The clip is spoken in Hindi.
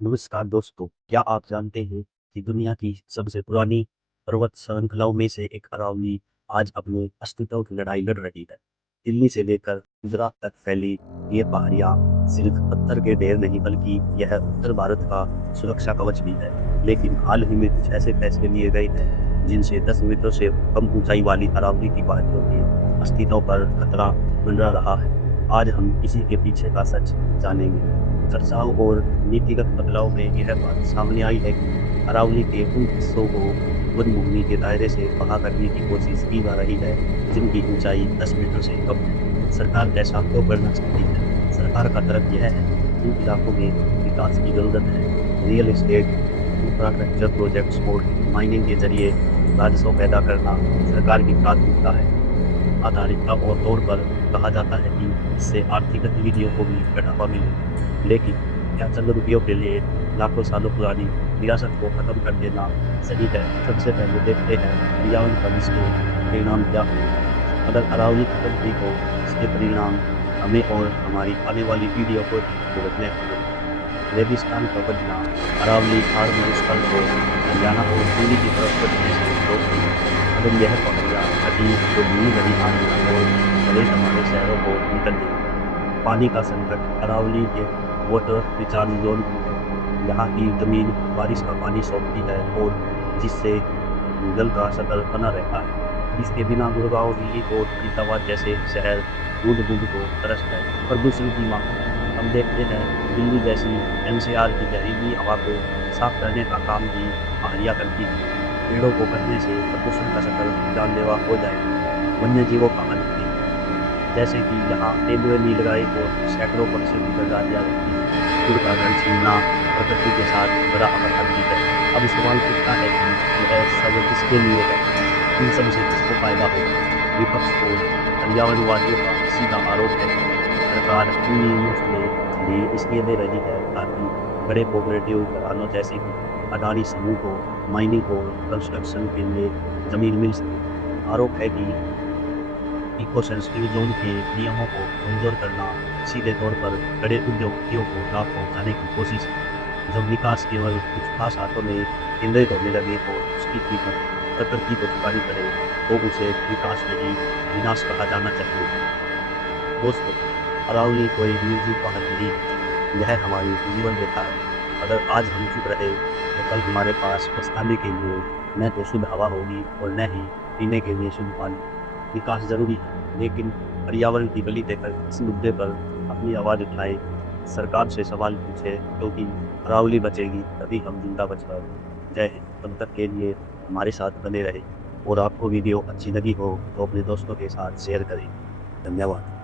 नमस्कार दोस्तों, क्या आप जानते हैं कि दुनिया की सबसे पुरानी पर्वत श्रृंखलाओं में से एक अरावली आज अपने अस्तित्व की लड़ाई लड़ रही है। दिल्ली से लेकर गुजरात तक फैली ये पहाड़ियाँ सिर्फ पत्थर के ढेर नहीं बल्कि यह उत्तर भारत का सुरक्षा कवच भी है। लेकिन हाल ही में कुछ ऐसे फैसले लिए गए हैं जिनसे 10 मीटर से कम ऊंचाई वाली अरावली की पहाड़ियों के अस्तित्व पर खतरा मंडरा रहा है। आज हम इसी के पीछे का सच जानेंगे। चर्चाओं और नीतिगत बदलाव में यह बात सामने आई है कि अरावली के उन हिस्सों को वन भूमि के दायरे से बाहर करने की कोशिश की जा रही है जिनकी ऊंचाई 10 मीटर से कम है। सरकार ऐसा क्यों करना चाहती है? सरकार का तर्क यह है कि इन इलाकों में विकास की जरूरत है। रियल एस्टेट, इंफ्रास्ट्रक्चर प्रोजेक्ट्स और माइनिंग के जरिए राजस्व पैदा करना सरकार की प्राथमिकता है। आधारिता और तौर पर कहा जाता है कि इससे आर्थिक गतिविधियों को भी बढ़ावा मिलेगा। लेकिन क्या चंद रुपयों के लिए लाखों सालों पुरानी विरासत को खत्म कर देना सही है? सबसे पहले देखते हैं पर्यावरण पर इसके परिणाम क्या होंगे। अगर अरावली खत्म हुई तो इसके परिणाम हमें और हमारी आने वाली पीढ़ियों को भी भुगतने होंगे। रेगिस्तान का बढ़ना, अरावली थार मरुस्थल को हरियाणा और दिल्ली की तरफ बढ़ने से रोकेगी। अगर यह पहाड़ियाँ कटी तो धीमी गढ़ी आंधियाँ और बड़े हमारे शहरों को निकल देंगी। पानी का संकट, अरावली एक वाटर रिचार्ज जोन भी है। यहाँ की जमीन बारिश का पानी सोखती है और जिससे जल का स्तर बना रहता है। इसके बिना गुड़गांव, दिल्ली और फरीदाबाद जैसे शहर बूंद बूंद को तरस गए। प्रदूषण की मात्रा, हम देखते हैं दिल्ली जैसी एनसीआर की जहरीली हवा को साफ करने का काम भी पहाड़ियाँ करती हैं। पेड़ों को कटने से प्रदूषण का स्तर जानलेवा हो जाएगा। वन्य जीवों का अनुकूलन, जैसे कि यहाँ तेंदुए, नीलगाय और सैकड़ों पक्षियों की प्रजातियाँ रहती हैं। खुद का घर छीनना प्रकृति के साथ बड़ा अपराध भी है। अब सवाल उठता है कि यह सब किसके लिए है? इन सब से किसको फायदा होगा? विपक्ष और पर्यावरणवादियों का सीधा आरोप है कि सरकार इन नियमों से भी इसलिए दे रही है ताकि बड़े कोऑपरेटिव घरानों जैसे कि अडानी समूह को माइनिंग और कंस्ट्रक्शन के लिए जमीन मिल सके। आरोप है कि इको सेंसिटिव जोन के नियमों को कमजोर करना सीधे तौर पर बड़े उद्योगपतियों को लाभ पहुंचाने की कोशिश है। जब विकास केवल कुछ खास हाथों में केंद्रित होने लगे और उसकी कीमत प्रकृति को चुकानी पड़े तो उसे विकास नहीं, विनाश कहा जाना चाहिए। दोस्तों, अरावली कोई निर्जीव पहाड़ नहीं है, यह हमारी जीवन रेखा है। अगर आज हम चुप रहे तो कल हमारे पास पछताने के लिए न तो शुद्ध हवा होगी और न ही पीने के लिए शुद्ध पानी। विकास जरूरी है, लेकिन पर्यावरण की बलि देकर इस मुद्दे पर अपनी आवाज उठाए, सरकार से सवाल पूछे, क्योंकि अरावली बचेगी तभी हम जिंदा बच पाएंगे। जय हिंद। तब तक के लिए हमारे साथ बने रहे और आपको वीडियो अच्छी लगी हो तो अपने दोस्तों के साथ शेयर करें। धन्यवाद।